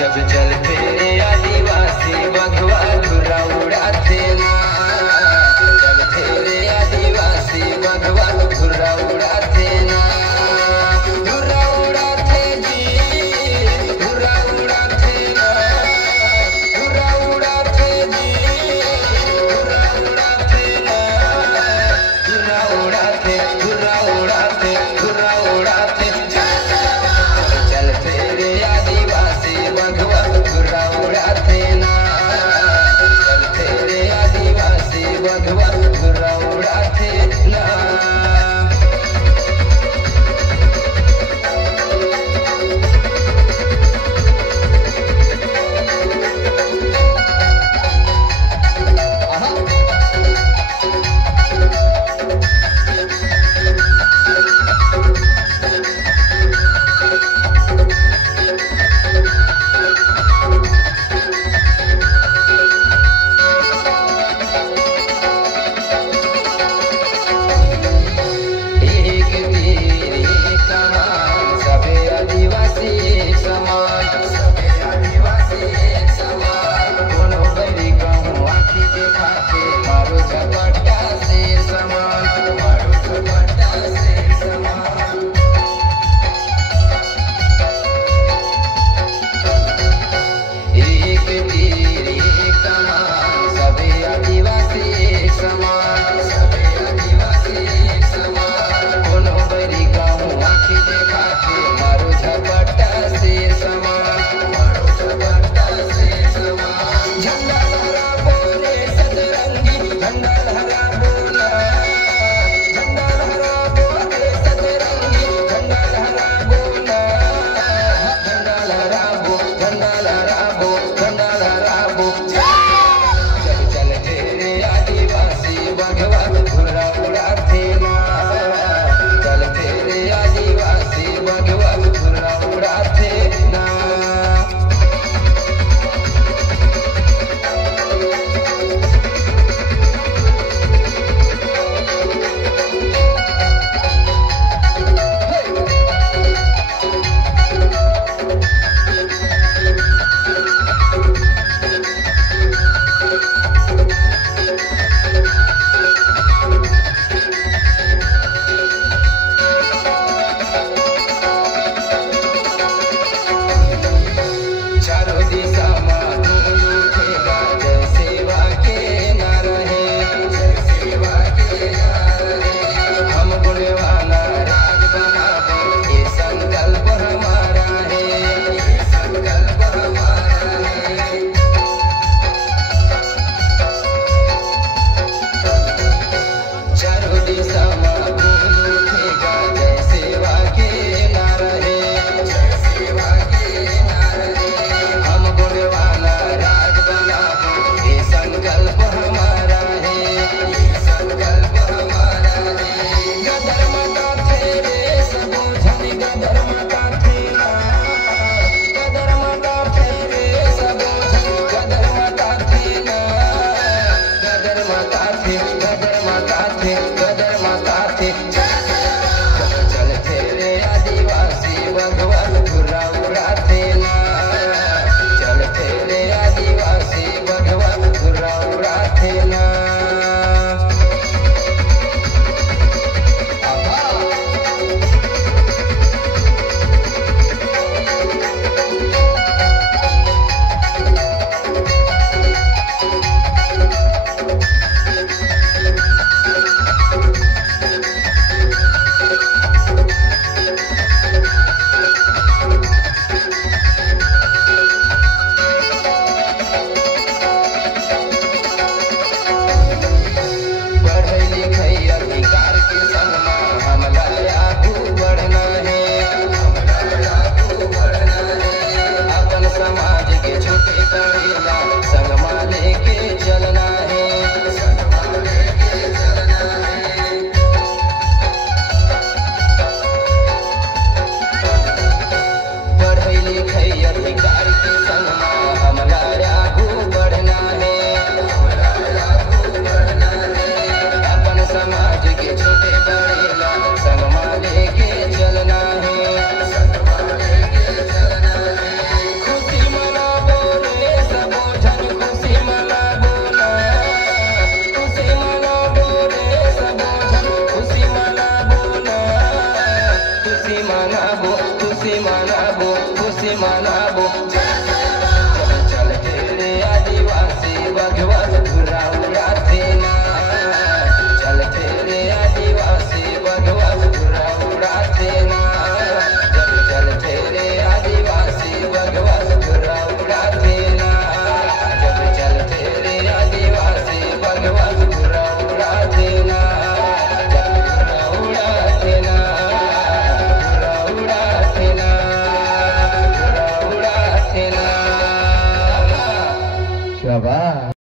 जब चलते आदिवासी बघवा धुरा उड़ाते ना, चलते रे आदिवासी बघवा धुरा उड़ाते ना, धुरा उड़ाते जी, धुरा उड़ाते ना, धुरा उड़ाते जी, धुरा उड़ाते ना, धुरा उड़ाते, धुरा उड़ाते, धुरा उड़ाते, चलते रे आदिवासी बघवा धुरा उड़ाते ना, चलते रे आदिवासी बघवा धुरा उड़ाते ना। एक तीर एक कमान, सबे आदिवासी एक समान, सबे आदिवासी एक समान, कोनो बैरी कहूँ आँखी देखा के मारो झपट्टा से समान, मारो झपट्टा से समान। एक तीर एक कमान, सबे आदिवासी एक समान, सबे आदिवासी एक समान, कोनो बैरी कहूँ आँखी देखा के मारो झपट्टा से समान, मारो झपट्टा से समान। झंडा लहरा बोले सतरंगी, झंडा लहरा बोला, झंडा लहरा बोले सतरंगी, झंडा लहरा बोला, झंडा लहरा बो, झंडा लहरा बो, झंडा लहरा बो। चल चलते रे आदिवासी बघवा धुरा उड़ाते ना, चलते रे आदिवासी बघवा धुरा उड़ाते ना। चारों दिशा में धूम उठेगा, जय सेवा के नारा है, जय सेवा के नारा है। हम गुणवाला राज बनावे, ये संकल्प हमारा है, ये संकल्प हमारा है। चारों दिशा में धूम उठेगा, जय सेवा के नारा है, जय सेवा के नारा है। हम गुणवाला राज बनावे, ये संकल्प हमारा है, ये संकल्प हमारा है। गदर मता थे रे सबो झन, गदर मता थे ना, गदर मता थे रे सबो झन, गदर मता थे ना, गदर मता थे, गदर मता थे, गदर मता थे। चलते रे आदिवासी बघवा धुरा उड़ाते ना, चलते रे आदिवासी बघवा धुरा उड़ाते ना। पढ़ई लिखई अधिकार के संग में हमला आगू बढ़ना है, हमला आगू बढ़ना है। अपन समाज के छोटे बड़ेला संग में हाँ